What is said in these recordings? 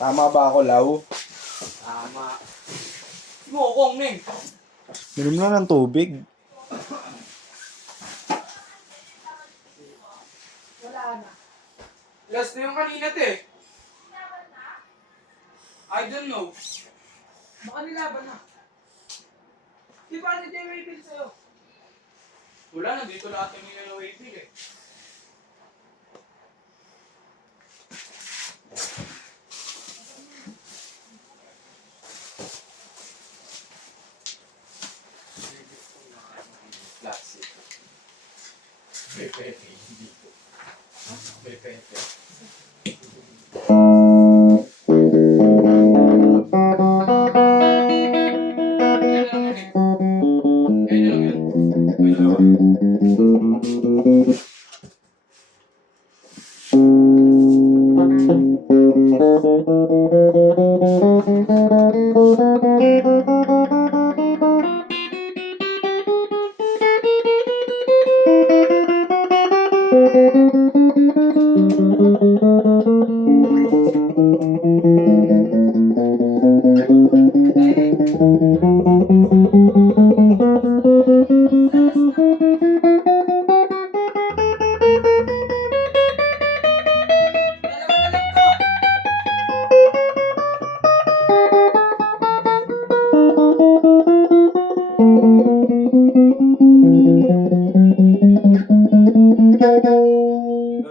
Tama ba ako, Lau? Tama. Mokong, Neng. Minom na ng tubig. Wala na. Last na yung kanina, te. I don't know. Baka nilaban na. Di ba ano yung refill sa'yo? Wala na, dito lahat yung nilalaway bill eh. Classic. Pepe, hindi ko. Pepe.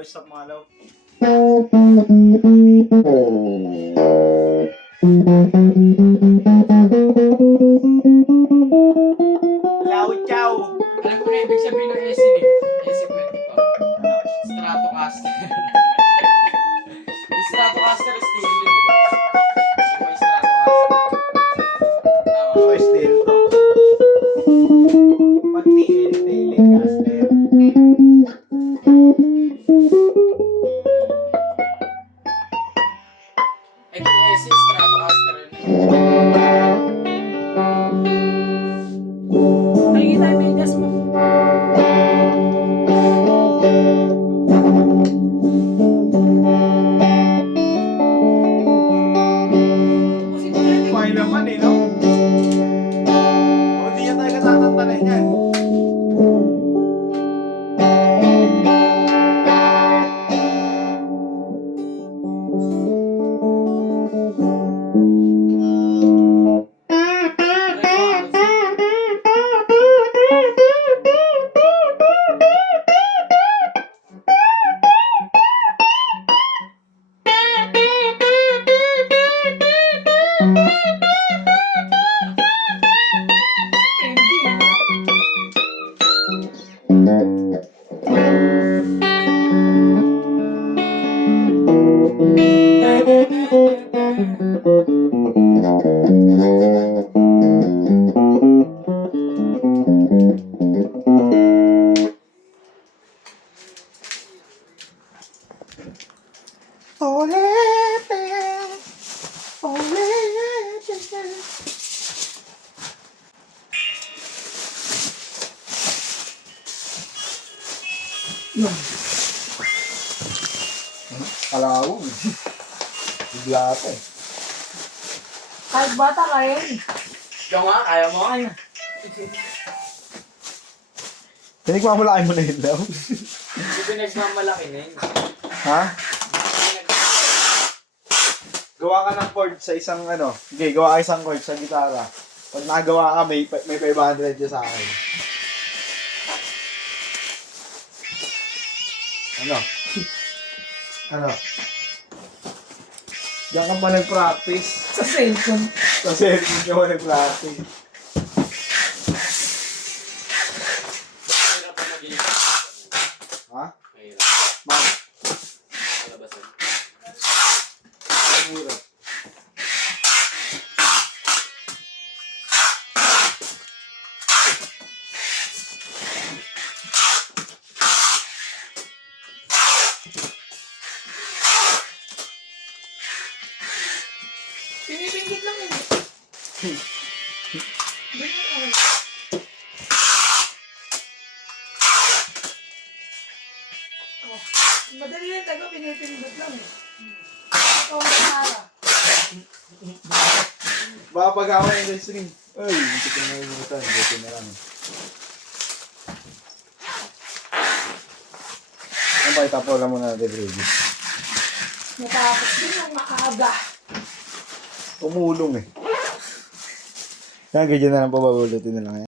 Stop mga Lau. Lau, ciao! Alam ko na ibig sabihin ng SC eh. SC24. Stratocaster. Stratocaster steel yun, di ba? May Stratocaster. Tama. Ito still to. Pag TN, Telecaster. Ito yung SC Stratocaster yun. Nakikita yung medyas mo. Tapusin mo na yun. Fine naman eh, no? O, di yan tayo katatantalan yan. Kalaw. Bigla ata eh. Kahit bata kaya yun. Ikaw nga, kaya mo nga yun. Pinagmamalakin mo na yun, Lau. Hindi pinagmamalaki na yun. Ha? Gawa ka ng chord sa isang ano. Okay, gawa ka isang chord sa gitara. Pag nagawa ka, may 500 dyan sa akin. Ano? Ano? Diyan ka pa nag-practice. Sa cellphone. Kasi hindi ka pa nag-practice. Mahirap pa mag-iisip. Ha? Mahirap. Ma'am, Malabasan. mura. Pinipindot lang yun. Madali yung tago, pinipindot lang eh. Ito ang sara. Baka pag-awa yung string. Ay, hindi ko na imutan. Buti na lang. Ang pa, itapo lang muna natin, baby. Natapos din ang maaga. Umulong eh. Yan, ganyan na lang pababulitin na lang yan.